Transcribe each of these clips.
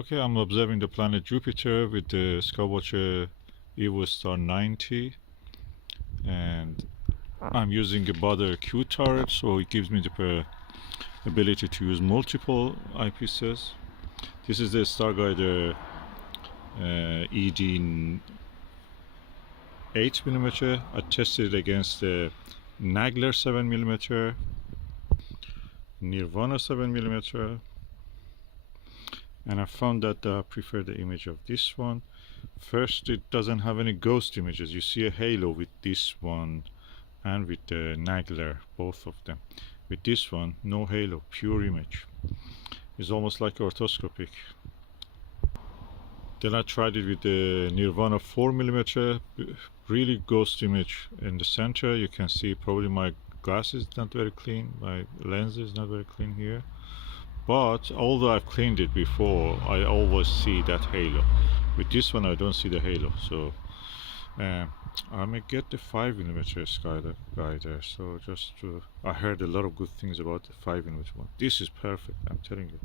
Okay, I'm observing the planet Jupiter with the Skywatcher Evostar 90, and I'm using a Baader Q-Turret, so it gives me the ability to use multiple eyepieces. This is the Starguider ED 8mm. I tested it against the Nagler 7mm, Nirvana 7mm, and I found that I prefer the image of this one. First, it doesn't have any ghost images. You see a halo with this one and with the Nagler, both of them. With this one, no halo, pure image. It's almost like orthoscopic. Then I tried it with the Nirvana 4mm, really ghost image in the center. You can see probably my glass is not very clean, my lens is not very clean here. But although I've cleaned it before, I always see that halo. With this one I don't see the halo, so I may get the 5mm Skywatcher. So I heard a lot of good things about the 5mm one. This is perfect, I'm telling you.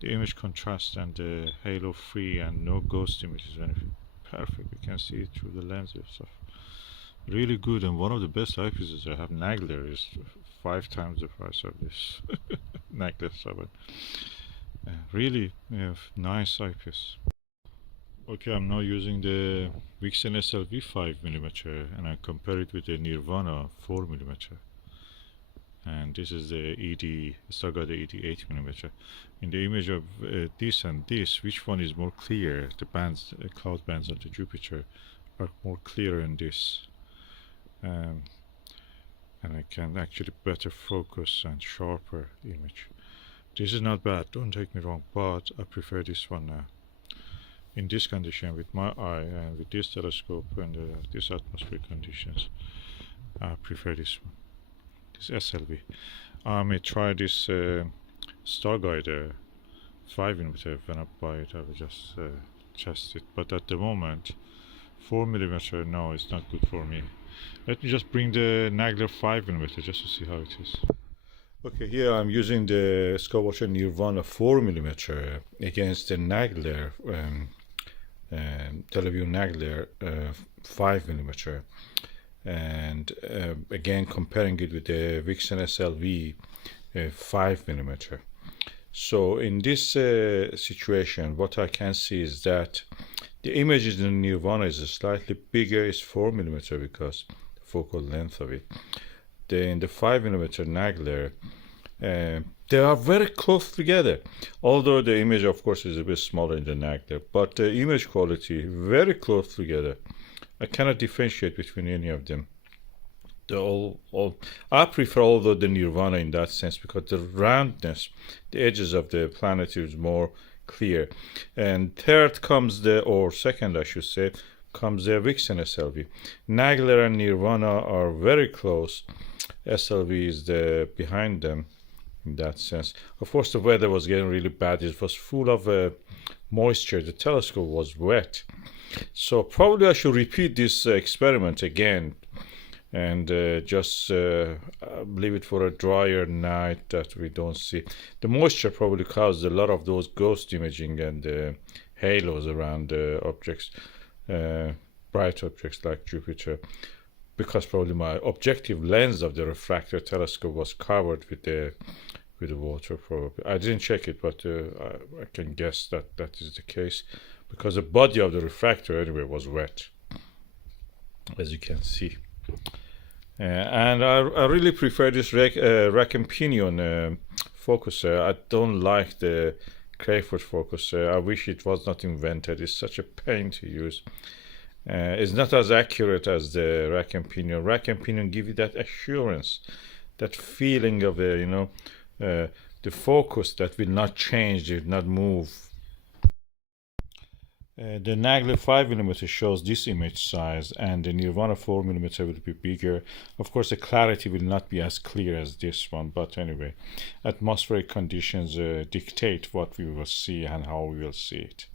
The image contrast and the halo free and no ghost images or anything. Perfect, you can see it through the lens and stuff. Really good, and one of the best eyepieces I have. Nagler is 5 times the price of this. Nagler 7. Really nice eyepiece. Okay, I'm now using the Vixen SLV 5mm and I compare it with the Nirvana 4mm. And this is the ED, Starguider ED 8mm. In the image of this and this, which one is more clear? The bands, cloud bands on the Jupiter are more clear in this. And I can actually better focus and sharper image. This is not bad, don't take me wrong, but I prefer this one now. In this condition, with my eye and with this telescope and these atmospheric conditions, I prefer this one, this SLV. I may try this Starguider 5mm. When I buy it, I will just test it. But at the moment, 4mm, no, it's not good for me. Let me just bring the Nagler 5mm just to see how it is. Okay, here I'm using the Skywatcher Nirvana 4mm against the Nagler, Televue Nagler 5mm, and again comparing it with the Vixen SLV 5mm. So in this situation, what I can see is that the image in the Nirvana is slightly bigger, it's 4mm because the focal length of it. In the 5mm Nagler, they are very close together, although the image of course is a bit smaller in the Nagler, but the image quality very close together. I cannot differentiate between any of them. I prefer although the Nirvana in that sense, because the roundness, the edges of the planet is more clear. And third comes second I should say, comes the Vixen SLV. Nagler and Nirvana are very close. SLV is behind them in that sense. Of course the weather was getting really bad. It was full of moisture. The telescope was wet. So probably I should repeat this experiment again and just leave it for a drier night that we don't see. The moisture probably caused a lot of those ghost imaging and halos around objects, bright objects like Jupiter, because probably my objective lens of the refractor telescope was covered with the water. Probably I didn't check it, but I can guess that is the case, because the body of the refractor anyway was wet, as you can see. And I really prefer this rack and pinion focuser. I don't like the Crayford focuser. I wish it was not invented. It's such a pain to use. It's not as accurate as the rack and pinion. Rack and pinion give you that assurance, that feeling of the focus that will not change, it will not move. The Nagler 5mm shows this image size, and the Nirvana 4mm will be bigger. Of course the clarity will not be as clear as this one, but anyway, atmospheric conditions dictate what we will see and how we will see it.